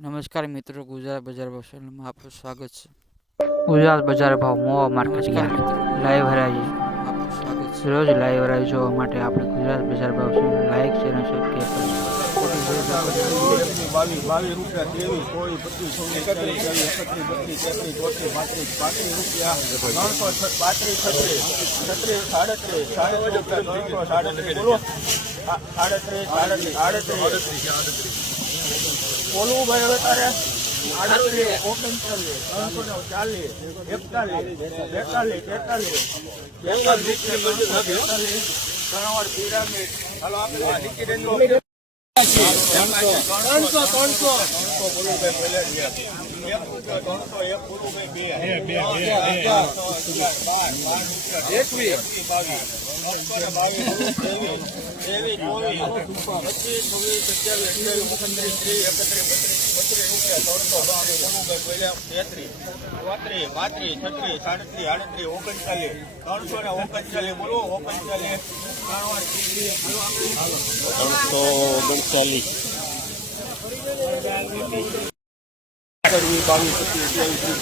નમસ્કાર મિત્રો ગુજરાત બજાર ભાવ ચેનલમાં આપનું સ્વાગત છે ગુજરાત બજાર ભાવ મોવા માર્કેટ લાઈવ હરાજી આપનું સ્વાગત છે રોજ લાઈવ હરાજી જોવા માટે આપણે ગુજરાત બજાર ભાવ ચેનલ લાઈક શેર અને સબસ્ક્રાઇબ બાવીસ બાવીસ રૂપિયા ત્રેવીસ ચોવીસ પચીસ છવ્વીસ એકત્રીસ ચાલીસ એકત્રીસ બત્રીસ તેત્રીસ ચોત્રીસ પાંત્રીસ પાંત્રીસ રૂપિયા ત્રણસો છ- પાંત્રીસ છત્રીસ છત્રીસ સાડત્રીસ સાડત્રીસ રૂપિયા ત્રણસો સાડત્રીસ બોલો સા- સાડત્રીસ સાડત્રીસ આડત્રીસ બોલવું ભાઈ હવે તારે? આડત્રીસ ત્રણસો ને ચાલીસ, એકતાલીસ, બેતાલીસ, તેતાલીસ, બેતાલીસ બેતાલીસ ત્રણ વાર પિરામિડ ત્રણસો ત્રણસો. ત્રણસો બોલું ભાઈ પહેલા એક રૂપિયો ત્રણસો એક બોલું બે બે હજાર, હજાર, બાર, બાર રૂપિયા, એકવીસ, બાવીસ. ને ત્રેવીસ, ત્રેવીસ, ચોવીસ, પચીસ, છવ્વીસ, સત્યાવીસ, અઠ્યાવીસ, એકત્રીસ, બત્રીસ, રૂપિયા, ત્રણસો, બાવીસ, બોલું ભાઈ પહેલા તેત્રીસ, ચોત્રીસ, પાંત્રીસ, છત્રીસ, સાડત્રીસ, આડત્રીસ, ઓગણચાલીસ, ત્રણસો ને ઓગણચાલીસ, બોલો ઓગણચાલીસ. ત્રણસો ઓગણચાલીસ કરવી બાવીસ પચીસ અઠ્યાવીસ ત્રીસ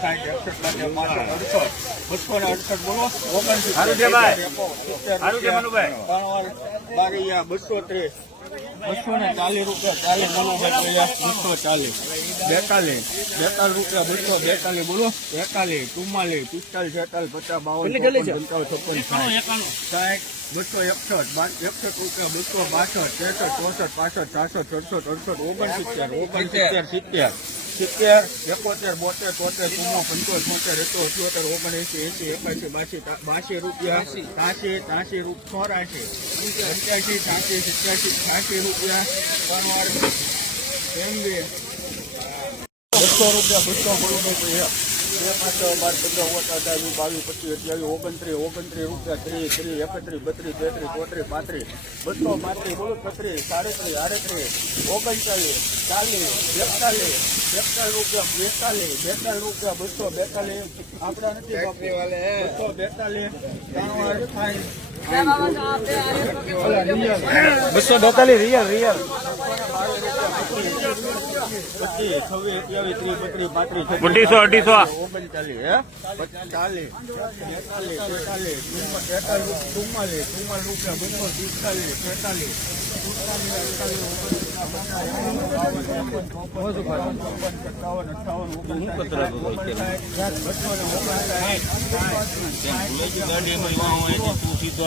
સાઠ એકસઠ બાસઠ બાસઠ અડસઠ બસો વાર બસો ત્રીસ. બસો ને ચાલીસ રૂપિયા ચાલીસ બોલો બસો ચાલીસ. બેતાલીસ બેતાલીસ રૂપિયા બસો બેતાલીસ બોલો. બેતાલીસ ચુમ્માલીસ પિસ્તાલીસ છેતાલીસ પચાસ બાવન પંચાવન છપ્પન સાઠ. બસો એકસઠ રૂપિયા બસો બાસઠ ત્રેસઠ ચોસઠ પાસઠ છાસઠ સડસઠ અડસઠ ઓગણસિત્તેર ઓગણસિત્તેર સિત્તેર. સિત્તેર એકોતેર બોતેર તોતેર ચુમ્મો પંચોતેર છોતેર એકસો અઠ્યોતેર ઓગણએંસી એંસી એકાસી બાસી બાસી રૂપિયા ત્યાસી ત્યાસી રૂપ ચોરાસી પંચ્યાસી ત્યાસી સિત્યાસી છ્યાસી રૂપિયા ત્રણ વાર બસો રૂપિયા બસો બરોબર છે બે પાંચ બાર પંદર ઓગણ બાવીસ ઓગણત્રીસ ઓગણત્રીસ રૂપિયા ત્રીસ ત્રીસ એકત્રીસ બત્રીસ તેત્રીસ ચોત્રીસ પાંત્રીસ બસો પાંત્રીસ બોલો છત્રીસ સાડત્રીસ આડત્રીસ ચાલીસ એકતાલીસ એકતાલીસ રૂપિયા બેતાલીસ બેતાલીસ રૂપિયા બસો બેતાલીસ બેતાલીસ બસો બેતાલીસ રિયલ રિયલ અઢીસો, અઢીસો. ઓગણચાલીસ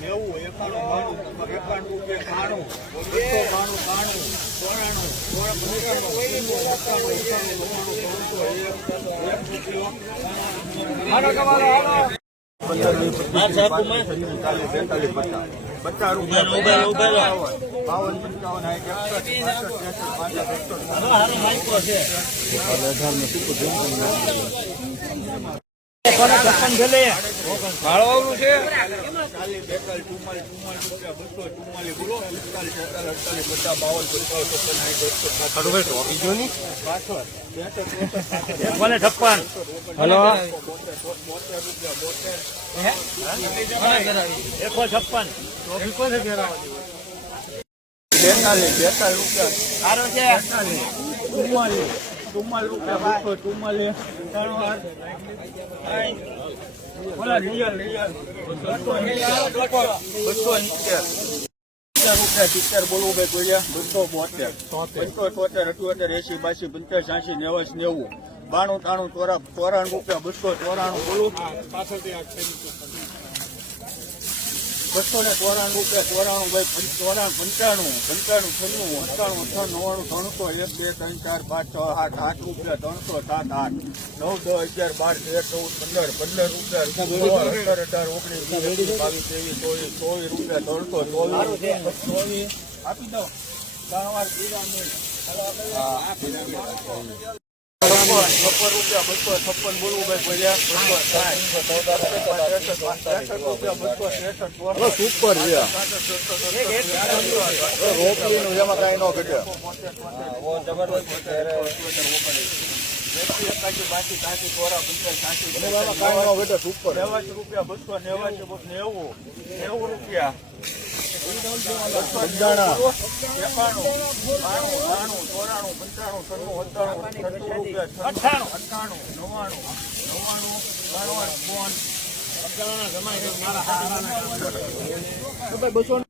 નેવું, એકાણું, બાણું, એકાણું રૂપિયા, બાણું, એકાણું, ચાલીસ, બેતાલીસ, ચુમ્માલીસ, ચુમ્માલીસ રૂપિયા, બસો, ચુમ્માલીસ, બોલો. પિસ્તાલીસ, છેતાલીસ, અડતાલીસ, પચાસ, બાવન, પંચાવન, છપ્પન, બોતેર. એકસો ચુમ્માલીસ. રૂપિયા બસો ચુમ્માલીસ. ત્રણ બસો બસો સિત્તેર બોલવું ભાઈ બોલ્યા બસો બોતેર પંચો તોતેર અઠ્યોતેર એસી બાસી પંચાસ સાસી નેવાસ નેવું બાણું ત્રાણું ચોરા ચોરાણું રૂપિયા બસો ચોરાણું બોલું બસો ને ચોરાણું રૂપિયા ચોરાણું ભાઈ ચોરાણું પંચાણું પંચાણું છન્નું અઠાણું અઠાણું નવ્વાણું ત્રણસો એક બે ત્રણ ચાર પાંચ છ આઠ આઠ રૂપિયા ત્રણસો સાત આઠ નવ દસ અગિયાર બાર તેર ચૌદ પંદર પંદર રૂપિયા અઢાર અઢાર ઓગણીસ બાવીસ ત્રેવીસ ચોવીસ ચોવીસ રૂપિયા ત્રણસો ચોવીસ. ચોવીસ આપી દો. ત્રણ વાર બસો છપ્પન બોલવું ભાઈ બોલ્યા સુપર છે રોટલી નું એમાં રૂપિયા બસો નેવાસી નેવું. નેવું રૂપિયા. એકાણું બાણું ચોરાણું પંચાણું છન્નું સત્તાણું અઠાણું અઠાણું નવ્વાણું નવ્વાણું બાણું ફોન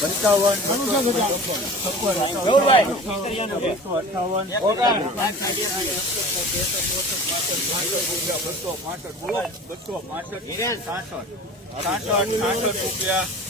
પંચાવન બસો અઠાવન બસો પાસઠ બસો પાસઠ સાસઠ સાસઠ સાસઠ રૂપિયા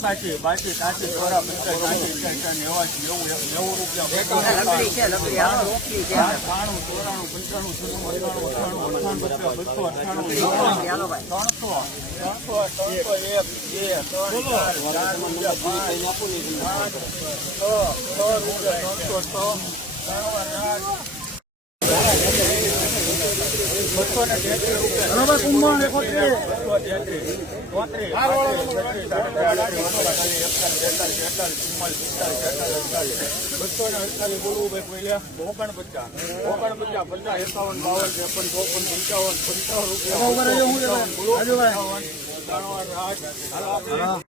છાસઠ બસો ત્યાસી ચોરા પંચાસ નેવાસી નેવું નેવું રૂપિયા ત્રાણું ચોરાણું પંચાણું છન્નું અઠાણું અઠાણું અઠાણું બસો અઠાણું ત્રણસો ત્રણસો ત્રણસો એક બે ત્રણ ચાર ચાર રૂપિયા પાંચ પાંચ છ છ રૂપિયા ત્રણસો છ ત્રણ ને તેત્રીસ રૂપિયા બસો ને અડતાલીસ બોલવું એકાવન બાવન ત્રેપન ચોપન પંચાવન પંચાવન રૂપિયા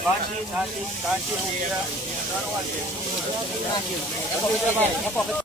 ત્યાસી ત્યાસી રૂપિયા